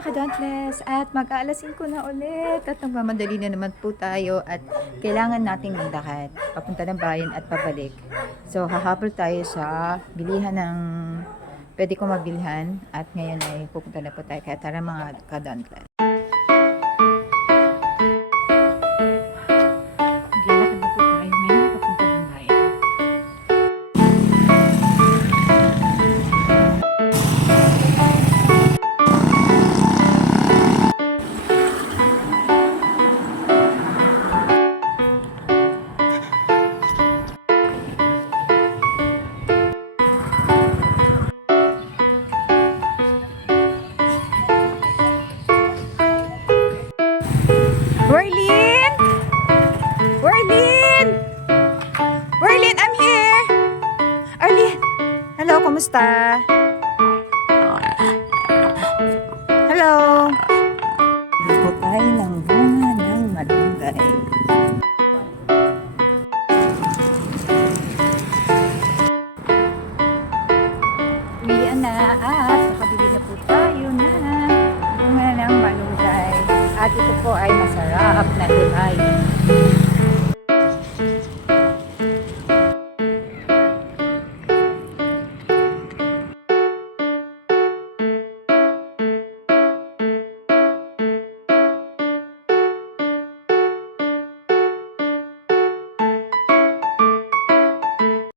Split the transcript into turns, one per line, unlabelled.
mga ka-dauntless at mag-aalasin ko na ulit at nagmamadali na naman po tayo at kailangan nating magdakad papunta ng bayan at pabalik. So hahabol tayo sa bilihan ng pwede ko mabilhan at ngayon ay pupunta na po tayo kaya tara mga ka-dauntless. Werlin! Werlin! Werlin, I'm here! Arlene! Hello, kumusta? Hello! Dito tayo ng bunga ng malunggay. We na at po ay masarap na gulay.